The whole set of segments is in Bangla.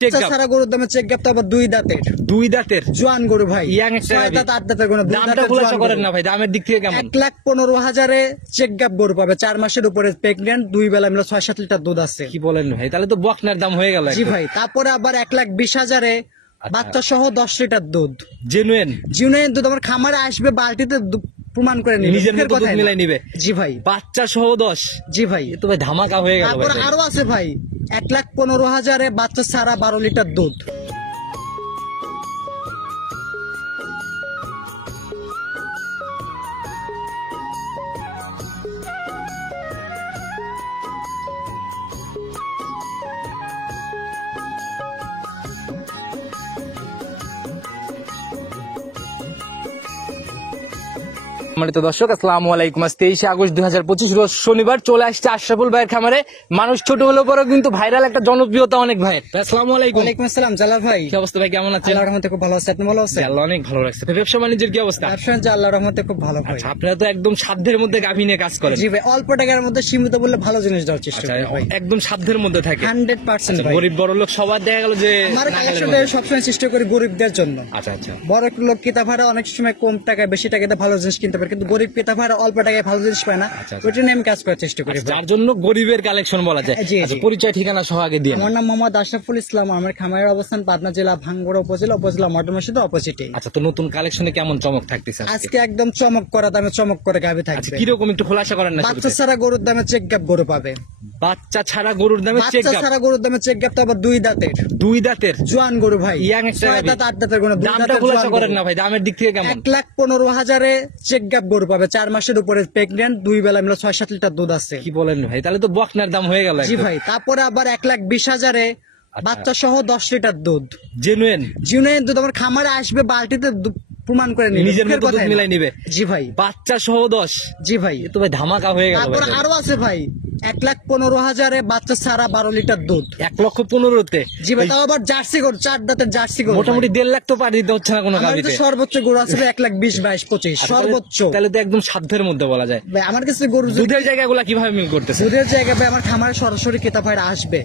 সারা গরুর দামে চেক গ্যাপ তো আবার দুই দাঁতের জোয়ান গরু ভাই, ইয়াং একটা 6 দাঁত 8 দাঁতের কোনো দামটা খোলাসা করেন না ভাই, দামের দিক থেকে কেমন? 1,15,000-এ চেক গ্যাপ গরু পাবে, 4 মাসের উপরে প্রেগন্যান্ট, 2 বেলা মিলে 6-7 লিটার দুধ আছে। কি বলেন ভাই, তাহলে তো বকনার দাম হয়ে গেল। জি ভাই, তারপরে আবার 1,20,000-এ বাচ্চা সহ 10 লিটার দুধ, জেনুইন দুধ আমার খামারে আসবে, বালতিতে প্রমাণ করে নিবে, নিজের মতো দুধ মিলাই নিবে। জি ভাই, বাচ্চা সহ 10। জি ভাই, তো ভাই ধামাকা হয়ে গেল। তারপর আরো আছে ভাই 1,15,000-এ বাচ্চা সারা 12 লিটার দুধ। সম্মানিত দর্শক, আসসালামু আলাইকুম। আজ 23 আগস্ট 2025 রোজ শনিবার চলে আসছে আশরাফুল ভাইয়ের খামারে। মানুষ ছোট হলেও পরে কিন্তু ভাইরাল একটা জনপ্রিয়তা অনেক ভাই। আসসালামু আলাইকুম। ওয়ালাইকুম আসসালাম জালাল ভাই, কি অবস্থা ভাই, কেমন আছেন? আল্লাহর রহমতে খুব ভালো আছি, আপনি ভালো আছেন? আল্লাহ অনেক ভালো রাখছে। ব্যবসা বাণিজ্যের কি অবস্থা? ব্যবসা আল্লাহর রহমতে খুব ভালো ভাই। আপনারা তো একদম সাধ্যের মধ্যে গাভী নিয়ে কাজ করেন। জি ভাই, অল্প টাকার মধ্যে সীমিত বললে ভালো জিনিস দেওয়ার চেষ্টা করি ভাই, একদম সাধ্যের মধ্যে থাকে 100% ভাই। গরিব বড় লোক সবার দেখা গেল যে আমার কালেকশনটা সবসময় চেষ্টা করি গরিবদের জন্য। আচ্ছা আচ্ছা, বড় লোক ক্রেতা ভাড়া অনেক সময় কম টাকায় বেশি টাকাতে ভালো জিনিস কিনতে পারে, কিন্তু গরিব ক্রেতা ভাড়া অল্প টাকায় ভালো জিনিস পায় না, ওইটা নিয়ে আমি কাজ করার চেষ্টা করি, যার জন্য গরিবের কালেকশন বলা যায়। পরিচয় ঠিকানা সহ আগে দিয়ে। আমার নাম মোহাম্মদ আশরাফুল ইসলাম, আমার খামারের অবস্থান পাবনা জেলা ভাঙ্গুড়া উপজেলা মডার্ন মসজিদের অপোজিটে। আচ্ছা, তো নতুন কালেকশনে কেমন চমক থাকতেছে আজকে? একদম চমক করা দামে চমক করে গাভী থাকবে। কিরকম একটু খোলাসা করেন না? বাচ্চা ছাড়া গরুর দামে চেক গ্যাপ গরু পাবে, বাচ্চা ছাড়া গরুর দামে চেক গ্যাপ, বাচ্চা ছাড়া গরুর দামে চেক গ্যাপ তো আবার দুই দাঁতের জোয়ান গরু ভাই, ইয়াং একটা 6 দাঁত 8 দাঁতের কোনো দামটা খোলাসা করেন না ভাই, দামের দিক থেকে কেমন? 1,15,000-এ চেক গ্যাপ গরু পাবে, 4 মাসের উপরে প্রেগন্যান্ট, 2 বেলা মিলে 6-7 লিটার দুধ আছে। কি বলেন ভাই, তাহলে তো বকনার দাম হয়ে গেল। জি ভাই, তারপরে আবার 1,20,000-এ বাচ্চা সহ 10 লিটার দুধ, জেনুইন দুধ আমার খামারে আসবে, বালতিতে প্রমাণ করে নিবে, নিজের মতো দুধ মিলাই নিবে। জি ভাই, বাচ্চা সহ 10। জি ভাই, তো ভাই ধামাকা হয়ে গেল। তারপর আরো আছে ভাই 1,15,000-এ বাচ্চা সারা 12 লিটার দুধ, 1,15,000-তে। জি ভাই, তাও আবার জার্সি গরু, 4 দাঁতের জার্সি গরু, মোটামুটি 1.5 লাখ তো পার দিতে হচ্ছে না কোনো আমার গাভীতে? কাছে সর্বোচ্চ গরু আছে 1,20,000, 22,000, 25 সর্বোচ্চ। তাহলে তো একদম সাধ্যের মধ্যে বলা যায় ভাই আমার কাছে গরু দুধের জায়গাগুলো কিভাবে মিল করতেছে? দুধের জায়গা ভাই আমার খামারে সরাসরি ক্রেতা ভাইরা আসবে,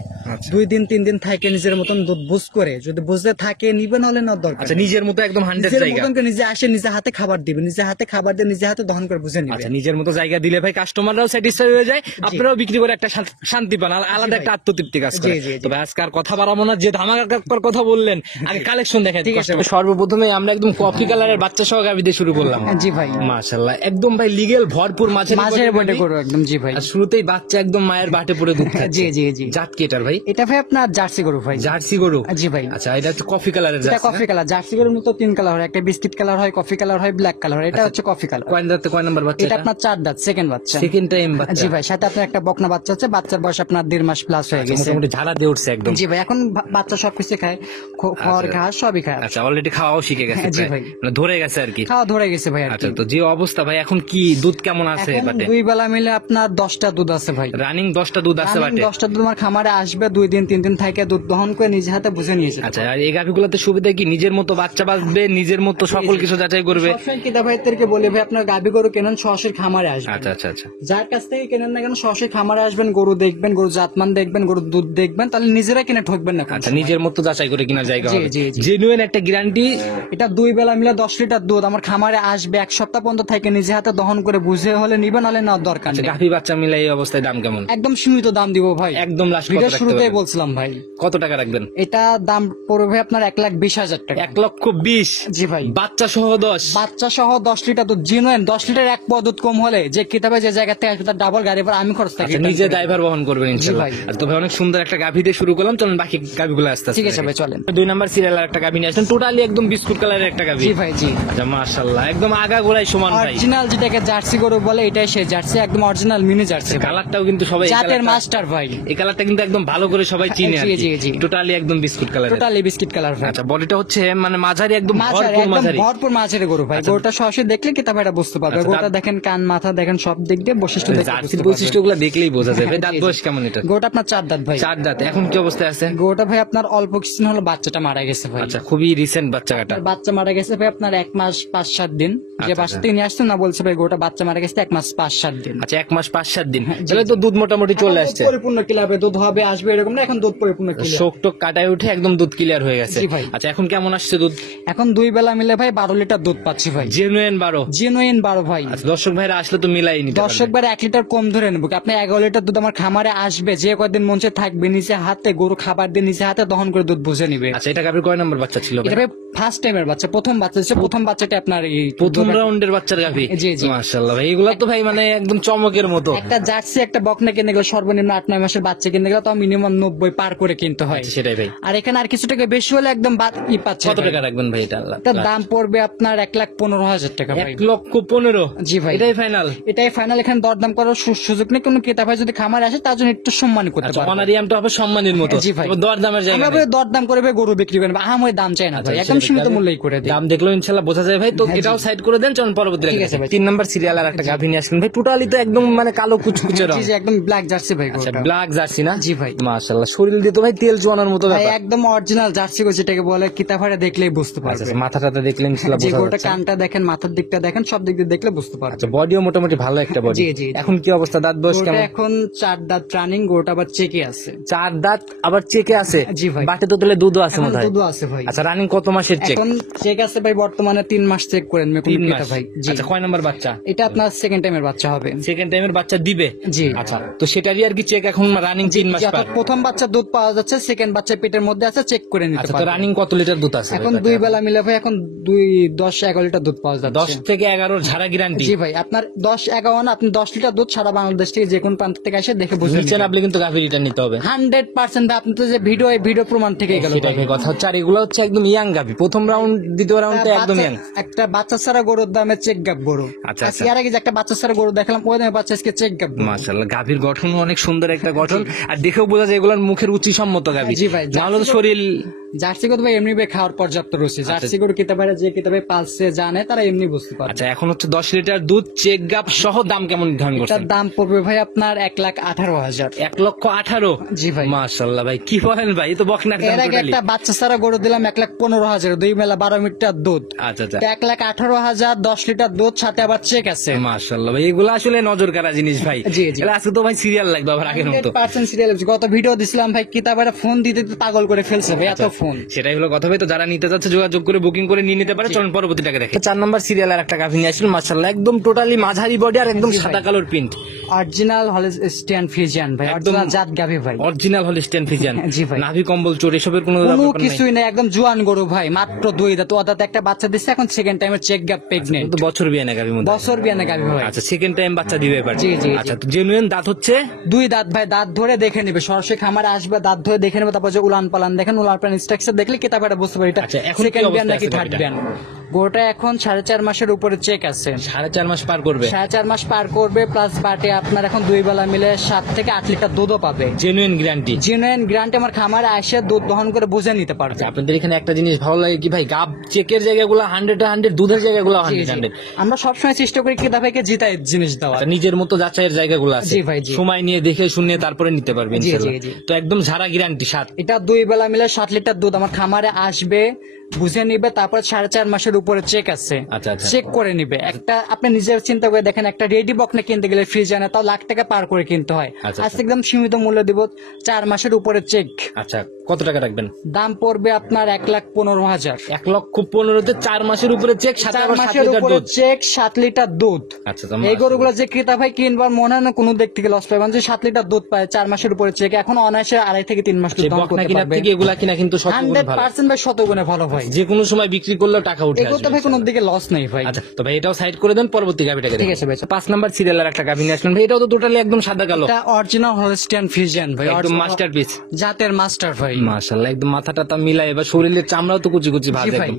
2 দিন 3 দিন থাকে নিজের মতন দুধ বুঝ করে, যদি বুঝতে থাকে নিবে, নাহলে না দরকার। আচ্ছা, নিজের মতো একদম 100 জায়গা, নিজে আসে, নিজে হাতে খাবার দিবে, নিজে হাতে খাবার দিয়ে নিজে হাতে দহন করে বুঝে নিবে। আচ্ছা, নিজের মতো জায়গা দিলে ভাই কাস্টমাররাও স্যাটিসফাই হয়ে যায়, আপনারাও বিক্রি করে একটা শান্তি পান, আলাদা একটা আত্মতৃপ্তি কাজ করে। তবে আজকে আর কথা বাড়াবো না, যে ধামাকার কথা বললেন, আগে কালেকশন দেখেন। সর্বপ্রথমে আমরা একদম কফি কালারের বাচ্চা সহ গাভী দিয়ে শুরু করলাম। জি ভাই, মাশাআল্লাহ, একদম ভাই লিগেল ভরপুর মাছের বটে করো একদম। জি ভাই, আর শুরুতেই বাচ্চা একদম মায়ের বাটে পড়ে দুধ খাচ্ছে। জি জি জি। জাত কি এটার ভাই? এটা ভাই আপনার জার্সি গরু ভাই, জার্সি গরু। জি ভাই। আচ্ছা, এটা হচ্ছে কফি কালারের এটা কফি কালার। জার্সি গরুর মতো 3 কালার হয়, একটা বিস্কিট কালার হয়, কফি কালার হয়, ব্ল্যাক কালার হয়, এটা হচ্ছে কফি কালার। কয় দাঁতে কয় নাম্বার বাচ্চা? এটা আপনার 4 দাঁত, সেকেন্ড বাচ্চা, সেকেন্ড টাইম বাচ্চা। জি ভাই, সাথে আপনার একটা বকনা বাচ্চা আছে, বাচ্চার বয়স আপনার 1.5 মাস প্লাস হয়ে গেছে, মোটামুটি ঝাড়া দিয়ে উঠছে একদম। জি ভাই, এখন বাচ্চা সবকিছু খায়, খড় ঘাস সবই খায়। আচ্ছা, অলরেডি খাওয়াও শিখে গেছে, জি ভাই, মানে ধরে গেছে আর কি, খাওয়া ধরে গেছে ভাই। আচ্ছা, তো যে অবস্থা ভাই, এখন কি দুধ কেমন আছে বাটে? 2 বেলা মিলে আপনার 10টা দুধ আছে ভাই, রানিং 10টা দুধ আছে বাটে। 10টা দুধ আমার খামারে আসবে, 2 দিন 3 দিন থাকে দুধ দহন করে নিজে হাতে বুঝে নিয়েছে। আচ্ছা, আর এই গাভীগুলোতে সুবিধা কি? নিজের মতো বাচ্চা বাঁচবে, নিজের মতো সকল কিছু যাচাই করবে। সবসময় কিদা ভাইদেরকে বলে ভাই আপনার গাভী গরু কেনেন সরাসরি খামারে আসবেন। আচ্ছা আচ্ছা আচ্ছা, যার কাছ থেকে কেনেন না কেন সরাসরি খামারে আসবেন, গরু দেখবেন, গরু জাতমান দেখবেন, গরু দুধ দেখবেন, তাহলে নিজেরা কিনে ঠকবেন না। আচ্ছা, নিজের মতো যাচাই করে কিনা জায়গা জি হবে, জি জি। জেনুইন একটা গ্যারান্টি। এটা 2 বেলা মিলে 10 লিটার দুধ আমার খামারে আসবে, 1 সপ্তাহ পর্যন্ত থেকে নিজে হাতে দহন করে বুঝে হলে নিবেন, হলে নেওয়ার দরকার নেই। গাভী বাচ্চা মিলে এই অবস্থায় দাম কেমন? একদম সীমিত দাম দিব ভাই, একদম লাস্ট ভিডিও শুরুতেই বলছিলাম ভাই। কত টাকা রাখবেন? এটা দাম পড়বে আপনার 1,20,000 টাকা। 1,20,000? জি ভাই, বাচ্চা সহ 10? বাচ্চা সহ 10 লিটার দুধ, জেনুইন 10 লিটার এক পদ দুধ কম হলে যে কিতাবে যে জায়গা থেকে আসবে তার ডাবল গাড়ি ভাড়া আমি খরচ থাকি, নিজে ড্রাইভার বহন করবেন ইনশাআল্লাহ। আর তবে অনেক সুন্দর একটা গাভী দিয়ে শুরু করলাম, চলুন বাকি গাভীগুলো আস্তে আস্তে। ঠিক আছে ভাই, চলেন। 2 নাম্বার সিরিয়ালের একটা গাভী নিয়ে আসেন, টোটালি একদম বিস্কুট কালারের একটা গাভী। জি ভাই, জি। আচ্ছা, মাশাআল্লাহ, একদম আগা গোড়ায় সমান ভাই, অরিজিনাল যেটাকে জার্সি গরু বলে এটাই সেই জার্সি, একদম অরিজিনাল মিনি জার্সি। কালারটাও কিন্তু সবাই জাতের মাস্টার ভাই, এই কালারটা কিন্তু একদম ভালো করে সবাই চিনে। জি জি জি, টোটালি একদম biscuit colour, totally biscuit colour ভাই। আচ্ছা, বডিটা হচ্ছে মানে মাঝারি, একদম ভরপুর মাঝারি গরু ভাই। গরুটা সরাসরি দেখলে কি তবে এটা বুঝতে পারবে। গরুটা দেখেন, কান মাথা দেখেন, সব দিক দিয়ে বৈশিষ্ট্য জার্সির বৈশিষ্ট্যগুলো দেখলে দেখলেই বোঝা যায় ভাই। দাঁত বয়স কেমন এটা? গরুটা আপনার 4 দাঁত ভাই। 4 দাঁত। এখন কি অবস্থায় আছে? গরুটা ভাই আপনার অল্প কিছুদিন হলো বাচ্চাটা মারা গেছে ভাই। আচ্ছা, খুবই রিসেন্ট বাচ্চা কাটা। বাচ্চা মারা গেছে ভাই আপনার 1 মাস 5-7 দিন। যে বাচ্চা থেকে নিয়ে আসছেন না বলছে ভাই গরুটা বাচ্চা মারা গেছে 1 মাস 5-7 দিন। আচ্ছা, 1 মাস 5-7 দিন, তাহলে তো দুধ মোটামুটি চলে আসছে। পরিপূর্ণ ক্লিয়ার দুধ হবে আসবে এরকম না, এখন দুধ পরিপূর্ণ ক্লিয়ার। শোক টোক কাটায় উঠে একদম দুধ ক্লিয়ার হয়ে গেছে। জি ভাই। আচ্ছা, এখন কেমন আসছে দুধ? এখন 2 বেলা মিলে ভাই 12 লিটার দুধ পাচ্ছি ভাই। জেনুইন 12? জেনুইন 12 ভাই। আচ্ছা, দর্শক ভাইরা আসলে তো মিলাই নিতে পারবে। দর্শক ভাই 1 লিটার কম ধরে নেবো, আপনি 11 লিটার দুধ আমার খামারে আসবে, যে কয়দিন মঞ্চে থাকবে নিচে হাতে গরু খাবার দিয়ে নিচে হাতে দহন করে দুধ বুঝে নিবে। আচ্ছা, এটা গাভীর কয় নম্বর বাচ্চা ছিল? এটা ভাই ফার্স্ট টাইমের বাচ্চা, প্রথম বাচ্চা হচ্ছে, প্রথম বাচ্চাটা আপনার এই প্রথম রাউন্ডের বাচ্চার গাভী। জি জি। মাশাআল্লাহ ভাই, এগুলা তো ভাই মানে একদম চমকের মতো। একটা জার্সি একটা বকনা কিনতে গেলে সর্বনিম্ন 8-9 মাসের বাচ্চা কিনতে গেলে তো মিনিমাম 90 পার করে কিনতে হয়। সেটাই ভাই। আর এখানে আর কিছু টাকা বেশি হলে একদম পাচ্ছে। কত টাকা রাখবেন ভাই এটা? তার দাম পড়বে আপনার 1,15,000 টাকা ভাই। 1,15,000? জি ভাই। এটাই ফাইনাল? এটাই ফাইনাল। এখানে দরদাম করার সুযোগ নেই, কোনো ক্রেতা ভাই যদি খামারে আসে তার জন্য একটু সম্মান করতে পারবে। অনারিয়ামটা হবে সম্মানের মতো। জি ভাই। দরদামের জায়গা আমরা ভাই দরদাম করে ভাই গরু বিক্রি করেন, আহামরি দাম চাই না ভাই, একদম সীমিত মূল্যেই করে দিই। দাম দেখলেও ইনশাআল্লাহ বোঝা যায় ভাই। তো এটাও সাইড করে দেন, চলুন পরবর্তী। ঠিক আছে ভাই। 3 নাম্বার সিরিয়াল আর একটা গাভী নিয়ে আসবেন ভাই। টোটালি তো একদম মানে কালো কুচকুচে রং। জি জি, একদম ব্ল্যাক জার্সি ভাই আচ্ছা, গরুটা। ব্ল্যাক জার্সি না? জি ভাই। মাশাআল্লাহ, শরীর দিয়ে তো ভাই তেল চুয়ানোর মতো ভাই ব্যাপার। একদম অরিজিনাল জার্সি গরু যেটাকে বলে, কিতাফারে দেখলেই বুঝতে পারবে। আচ্ছা, মাথাটা দেখলে ইনশাআল্লাহ জি, বোঝা গরুটা যাচ্ছে। কানটা দেখেন, মাথার দিকটা দেখেন, সব দিক দিয়ে দেখলে বুঝতে পারবে। আচ্ছা, বডিও মোটামুটি ভালো একটা বডি। জি, জি। এখন কি অবস্থা? দাঁত বয়স গরুটা কেমন? এখন 4 দাঁত রানিং, গরুটা আবার চেকে আছে। 4 দাঁত আবার চেকে আছে? জি ভাই। বাটে তো তাহলে দুধও আছে এখন মনে হয়। দুধও আছে ভাই। আচ্ছা, রানিং কত মাসের চেক? এখন চেক আছে ভাই বর্তমানে 3 মাস চেক করেন 3 মাস ভাই। জি। আচ্ছা, কয় নাম্বার বাচ্চা? এটা আপনার সেকেন্ড টাইমের বাচ্চা হবে। সেকেন্ড টাইমের বাচ্চা দিবে? জি। আচ্ছা, তো সেটারই আর কি চেক এখন রানিং 3 মাস পর? প্রথম বাচ্চা দুধ পাওয়া যাচ্ছে, সেকেন্ড বাচ্চা পেটের মধ্যে আছে, চেক করে নিতে আচ্ছা, তো পারবেন। রানিং কত লিটার দুধ আছে এখন 2 বেলা মিলে ভাই এখন 10-11 লিটার দুধ পাওয়া যাচ্ছে। 10 থেকে 11 ঝাড়া গ্যারান্টি? জি ভাই, আপনার 10-11 না, আপনি 10 লিটার দুধ সারা বাংলাদেশ থেকে যে কোনো প্রান্ত থেকে এসে দেখে বুঝে নিচে নামলে কিন্তু গাভী রিটার্ন নিতে হবে 100%। আপনি তো যে ভিডিও, এই ভিডিও প্রমাণ থেকে গেল। সেটাই ভাই কথা হচ্ছে। আর এগুলো হচ্ছে একদম ইয়াং গাভী, প্রথম রাউন্ড দ্বিতীয় রাউন্ডে একদম ইয়াং। একটা বাচ্চা ছাড়া গরুর দামে চেক গাব গরু। আচ্ছা, আচ্ছা। এর আগে যে একটা বাচ্চা ছাড়া গরু দেখলাম, ওই দামে বাচ্চা আজকে চেক গাব। মাশাআল্লাহ, গাভীর গঠন অনেক সুন্দর একটা গঠন, আর দেখেও বোঝা যায় এগুলোর মুখের রুচি সম্মত গাভী। জি ভাই। নাহলে তো শরীর। জার্সি গরু ভাই এমনি ভাই খাওয়ার পর্যাপ্ত রয়েছে। জার্সি গরু খেতে পারে, যে খেতে পারে পালসে জানে তারা এমনি বুঝতে পারে। আচ্ছা, এখন হচ্ছে 10 লিটার দুধ চেক গাপ সহ দাম কেমন নির্ধারণ করছেন? এটার দাম পড়বে ভাই আপনার 1,18,000। 1,18,000? জি ভাই। মাশাআল্লাহ ভাই, কি বলেন ভাই, এই তো বকনার দাম এর আগে টোটালি। একটা বাচ্চা ছাড়া গরু দিলাম 1,15,000, 2 বেলা 12 লিটার দুধ। আচ্ছা, আচ্ছা। 1,18,000 10 লিটার দুধ, সাথে আবার চেক আছে। মাশাআল্লাহ ভাই, এগুলো আসলে নজর কাড়া জিনিস ভাই। জি, জি। এগুলো আজকে তো ভাই সিরিয়াল লাগবে আবার আগের মতো। 100% সিরিয়াল। গত ভিডিও দিছিলাম ভাই, কিতাবের ফোন দিতে দিতে পাগল করে ফেলছে ভাই, এত ফোন। সেটাই হলো কথা ভাই। তো যারা নিতে যাচ্ছে যোগাযোগ করে বুকিং করে নিয়ে নিতে পারে। চলুন পরবর্তীটাকে দেখে। 4 নাম্বার সিরিয়াল আর একটা গাভী নিয়ে আসলেন। মাশাআল্লাহ, একদম টোটালি মাঝারি বডি আর একদম সাদা কালোর প্রিন্ট। অরিজিনাল হলস্টিয়ান ফ্রিজিয়ান ভাই, অরিজিনাল জাত গাভী ভাই। Original Holstein Friesian? জি ভাই। নাভি কম্বল চোর এসবের কোনো কোনো ব্যাপার নাই? কিছুই নাই, একদম জোয়ান গরু ভাই, মাত্র 2 দাঁত। ওদাতে একটা বাচ্চা দিচ্ছে, এখন সেকেন্ড টাইমের চেক গ্যাপ প্রেগনেন্ট। তো বছর বিয়ে না গাভীর মধ্যে? বছর বিয়ানে গাভী ভাই। আচ্ছা, সেকেন্ড টাইম বাচ্চা দিবে এবার? জি, জি, জি। আচ্ছা, তো জেনুইন দাঁত হচ্ছে 2 দাঁত ভাই, দাঁত ধরে দেখে নেবে, সরাসরি খামারে আসবে, দাঁত ধরে দেখে নেবে, তারপর যে উলান পালান দেখেন, উলান পালান স্ট্রাকচার দেখলে কিতাবটা বুঝতে পারি এটা আচ্ছা, এখন কি সেকেন্ড বিয়ান অবস্থায় নাকি আছে থার্ড গাভীটা? বিয়ান। গরুটা এখন 4.5 মাসের উপরে চেক আছে। 4.5 মাস পার করবে? 4.5 মাস পার করবে, প্লাস বাটে আপনার এখন 2 বেলা মিলে 7 থেকে 8 লিটার দুধও পাবে। Genuine guarantee? জেনুইন গ্যারান্টি, আমার খামারে আসে দুধ দহন করে বুঝে নিতে পারবে। আপনাদের এখানে একটা জিনিস ভালো লাগে কি ভাই, গাব চেকের জায়গাগুলো 100 দুধের জায়গাগুলো জি, 100। জি। আমরা সবসময় চেষ্টা করি কিতা ভাইকে জিতাই জিনিস দেওয়া। আচ্ছা, নিজের মতো যাচাইয়ের জায়গাগুলো আছে? জি ভাই, জি। সময় নিয়ে দেখে শুনে তারপরে নিতে পারবেন জি, জি, ইনশাআল্লাহ। জি। তো একদম ঝাড়া গ্যারান্টি 7? এটা 2 বেলা মিলে 7 লিটার দুধ আমার খামারে আসবে, বুঝে নিবে, তারপর 4.5 মাসের উপরে চেক আছে, আচ্ছা, আচ্ছা। চেক করে নিবে। একটা আপনি নিজের চিন্তা করে দেখেন, একটা রেডি বকনা কিনতে গেলে ফ্রিজ আনে তাও লাখ টাকা পার করে কিনতে হয়। আচ্ছা, আজ একদম সীমিত মূল্য দিব, 4 মাসের উপরে চেক। আচ্ছা, কত টাকা রাখবেন? দাম পড়বে আপনার 1,15,000। 1,15,000-তে 4 মাসের উপরে চেক, 4 7 মাসের লিটার উপরে দুধ? চেক, 7 লিটার দুধ। আচ্ছা, তো এই গরুগুলো যে ক্রেতা ভাই কিনবার মনে হয় না কোনো দিক থেকে লস পাবেন, যে 7 লিটার দুধ পায় 4 মাসের উপরে চেক, এখন অনায়াসে 2.5 থেকে 3 মাস দুধ দহন বকনা করতে কিনার পারবে। থেকে এগুলা কিনা কিন্তু শতগুণ ভালো। 100% ভাই, শতগুণে ভালো ভাই। যে কোনো সময় বিক্রি করলেও টাকা উঠে এগুলো তো আসবে ভাই কোনো দিকে লস নেই ভাই। আচ্ছা, তো ভাই এটাও সাইড করে দেন, পরবর্তী গাভিটাকে ঠিক আছে ভাই। 5 নাম্বার সিরিয়াল আর একটা গাভি নিয়ে আসলেন ভাই। এটাও তো টোটালি একদম সাদা কালো? এটা অরিজিনাল হলস্টিয়ান ফ্রিজিয়ান ভাই, একদম মাস্টারপিস, জাতের মাস্টার ভাই। মাশাআল্লাহ, একদম মাথাটা তা মিলাই, এবার শরীরের চামড়াও তো কুচি কুচি ভাজ, জি ভাই। একদম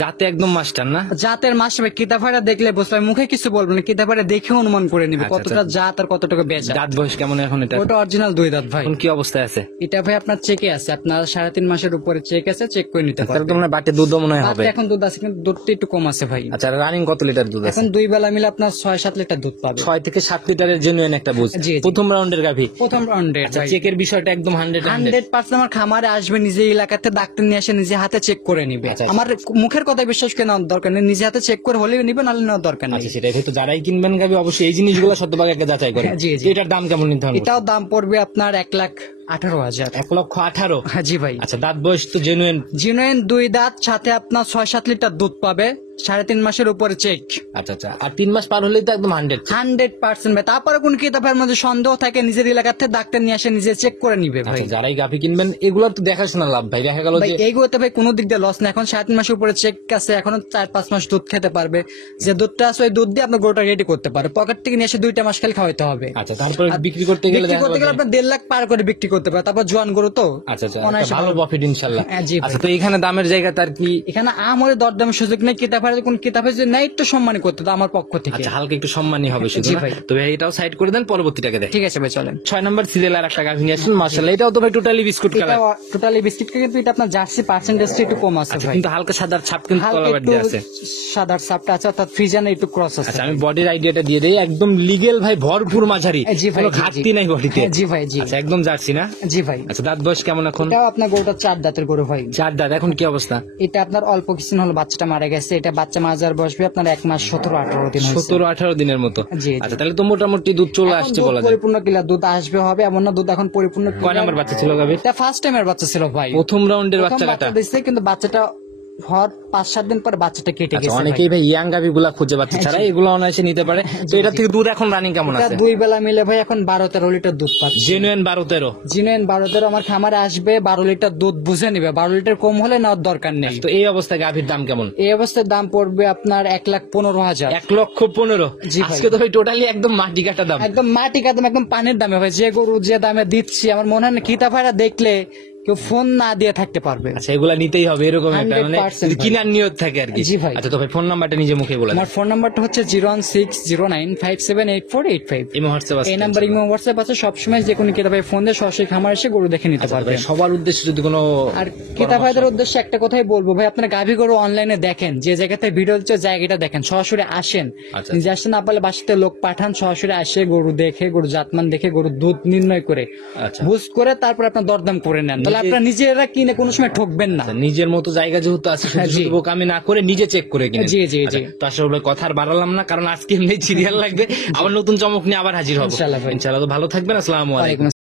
যাতে একদম মাস্টার না? জাতের মাস্টার ভাই, কিতাফাটা দেখলে বুঝতে পারবে, মুখে কিছু বলবে না, কিতাফাটা দেখে অনুমান করে নিবে আচ্ছা, কতটা জাত আর কতটুকু বেচা। দাঁত বয়স কেমন এখন এটা? ওটা অরিজিনাল 2 দাঁত ভাই। এখন কি অবস্থায় আছে? এটা ভাই আপনার চেকে আছে, আপনার 3.5 মাসের উপরে চেক আছে, চেক করে নিতে তাহলে পারবেন। তো মানে বাটে দুধ মনে হয় হবে। বাটে এখন দুধ আছে কিন্তু দুধটা একটু কম আছে ভাই। আচ্ছা, রানিং কত লিটার দুধ আছে? এখন 2 বেলা মিলে আপনার 6-7 লিটার দুধ পাবে। 6 থেকে 7 লিটারের জেনুইন একটা বুঝ। জি, জি। প্রথম রাউন্ডের গাভী। প্রথম রাউন্ডে আচ্ছা, চেকের বিষয়টা একদম 100% আমার খামারে আসবে, নিজে এলাকাতে ডাক্তার নিয়ে আসে, নিজে হাতে চেক করে নিবে। আচ্ছা। আমার মুখের কথা বিশ্বাস করে নেওয়ার দরকার নেই, নিজে হাতে চেক করে হলেও নিবে, নাহলে নেওয়ার দরকার নেই। আচ্ছা, সেটাই তো যারাই কিনবেন গাভী অবশ্যই এই জিনিসগুলো শতভাগ একটা যাচাই করে। জি, জি। এটার দাম কেমন নির্ধারণ করছেন? এটাও দাম পড়বে আপনার 1,18,000। 1,18,000। জি ভাই। আচ্ছা, দাঁত বয়স তো জেনুইন। জিনুইন 2 দাঁত, সাথে আপনার 6-7 লিটার দুধ পাবে, 3.5 মাসের উপরে চেক। আচ্ছা আচ্ছা, আর 3 মাস পার হলেই তো একদম 100%। 100% ভাই। তারপরে কোন কিতাবের মধ্যে সন্দেহ থাকে, নিজের এলাকাতে ডাক্তার নিয়ে আসে, নিজে চেক করে নিবে ভাই। আচ্ছা, যারাই গাভী কিনবেন এগুলোর তো দেখাশোনা লাভ ভাই। দেখা গেল ভাই যে এইগুলোতে ভাই কোনো দিক দিয়ে লস না। এখন 3.5 মাসের উপরে চেক আছে, এখনো 4-5 মাস দুধ খেতে পারবে। যে দুধটা আছে ওই দুধ দিয়ে আপনার গরুটা রেডি করতে পারে, পকেট থেকে নিয়ে এসে 2টা মাস খালি খাওয়াইতে হবে। আচ্ছা, তারপরে বিক্রি করতে গেলে বিক্রি করতে গেলে আপনার 1.5 লাখ পার করে বিক্রি করতে পারে। তারপর জোয়ান গরু তো। আচ্ছা আচ্ছা, অনায়াসে একটা ভালো প্রফিট ইনশাআল্লাহ। জি ভাই। আচ্ছা, তো এখানে দামের জায়গা তার কি? এখানে আমরে দরদামের সুযোগ নেই। কিতাবের কোন কিতাবে যে নাই একটু সম্মান করতে তো আমার পক্ষ থেকে। আচ্ছা, হালকা একটু সম্মানই হবে শুধু জি না? ভাই। তো ভাই এটাও সাইড করে দেন, পরবর্তীটাকে দেখ। ঠিক আছে ভাই, চলেন। 6 নাম্বার সিরিয়াল আর একটা গাভী নিয়ে আসলেন, মাশাআল্লাহ। এটাও তো ভাই টোটালি বিস্কুট এটা কালার। টোটালি বিস্কিট, কিন্তু এটা আপনার জার্সি পার্সেন্টেজটা একটু কম আছে ভাই। কিন্তু হালকা সাদার ছাপ কিন্তু হালকা তলাবার একটু দিয়ে আছে। সাদার সাপটা আছে, অর্থাৎ ফ্রিজানে একটু ক্রস আছে। আচ্ছা, আমি বডির আইডিয়াটা দিয়ে দেই। একদম লিগেল ভাই, ভরপুর মাঝারি, জি ভাই, কোনো জি, ঘাটতি জি। নাই বডিতে। জি ভাই, জি। আচ্ছা, একদম জার্সি না? জি ভাই। আচ্ছা, দাঁত বয়স কেমন এখন? এটাও আপনার গরুটা 4 দাঁতের গরু ভাই। 4 দাঁত। এখন কি অবস্থা? এটা আপনার অল্প কিছুদিন হলো বাচ্চাটা মারা গেছে। এটা বাচ্চা মাজার বসবে আপনার 1 মাস 17-18 দিন হয়েছে। 17-18 দিনের মতো। জি, জি। আচ্ছা, তাহলে তো মোটামুটি দুধ চলে এখন আসছে দুধ বলা যায়। পরিপূর্ণ কিলা দুধ আসবে হবে এমন না, দুধ এখন পরিপূর্ণ কয় clear। নাম্বার বাচ্চা ছিল গাভীর? এটা ফার্স্ট টাইমের বাচ্চা ছিল ভাই। প্রথম রাউন্ডের প্রথম বাচ্চা কাটা। দিচ্ছে, কিন্তু বাচ্চাটা হওয়ার 5-7 দিন পর বাচ্চাটা কেটে আচ্ছা, গেছে ভাই। অনেকেই ভাই ইয়াং গাভী গুলা খুঁজে বাচ্চা ছাড়া এগুলো অনায়াসে নিতে পারে। তো এটা থেকে দুধ এখন রানিং কেমন এটা আছে? 2 বেলা মিলে ভাই এখন 12-13 লিটার দুধ পাচ্ছে। জেনুইন 12-13। জিনুইন 12-13 আমার খামারে আসবে, 12 লিটার দুধ বুঝে নিবে। 12 লিটার কম হলে নেওয়ার দরকার নেই। তো এই অবস্থায় গাভীর দাম কেমন? এই অবস্থায় দাম পড়বে আপনার 1,15,000। 1,15,000। জি ভাই। আজকে তো ভাই টোটালি একদম মাটি কাটা দাম। একদম মাটি কাদম, একদম পানির দামে ভাই। যে গরু যে দামে দিচ্ছি, আমার মনে হয় না কিতা ভাইরা দেখলে কেউ ফোন না দিয়ে থাকতে পারবে। আচ্ছা, এগুলা নিতেই হবে এরকম একটা, মানে 100% ভাই। কিনার নিয়ত থাকে আর কি। জি ভাই। আচ্ছা, তো ভাই ফোন নাম্বারটা নিজে মুখে বলে দেন। আমার ফোন নাম্বারটা হচ্ছে 01609578485। ইমো হোয়াটসঅ্যাপ আছে? এই নাম্বার ইমো হোয়াটসঅ্যাপ আছে। সবসময় যে কোনো কিতাবে ফোন দিয়ে সরাসরি খামার এসে গরু দেখে নিতে আচ্ছা, পারবে। ভাই সবার উদ্দেশ্যে যদি কোনো আর কিতাব ভাইদের উদ্দেশ্যে একটা কথাই বলবো ভাই, আপনার গাভী গরু অনলাইনে দেখেন, যে জায়গাতে ভিডিও হচ্ছে জায়গাটা দেখেন, সরাসরি আসেন। আচ্ছা। নিজে আসতে না পারলে বাসাতে লোক পাঠান, সরাসরি আসে গরু দেখে, গরু জাতমান দেখে, গরু দুধ নির্ণয় করে, আচ্ছা। বুঝ করে তারপর আপনার দরদাম করে নেন। তাহলে আপনার নিজেরা কিনে কোনো সময় ঠকবেন না। আচ্ছা, নিজের মতো জায়গা যেহেতু আছে, শুধু জি। শুধু বোকামি না করে নিজে চেক করে কিনে। জি, জি, জি। তো আসলে ভাই কথা আর বাড়ালাম না, কারণ আজকে এমনি সিরিয়াল লাগবে। আবার নতুন চমক নিয়ে আবার হাজির হবো ইনশাআল্লাহ ভাই। ইনশাআল্লাহ। তো ভালো থাকবেন। আসসালামু আলাইকুম। ওয়ালাইকুম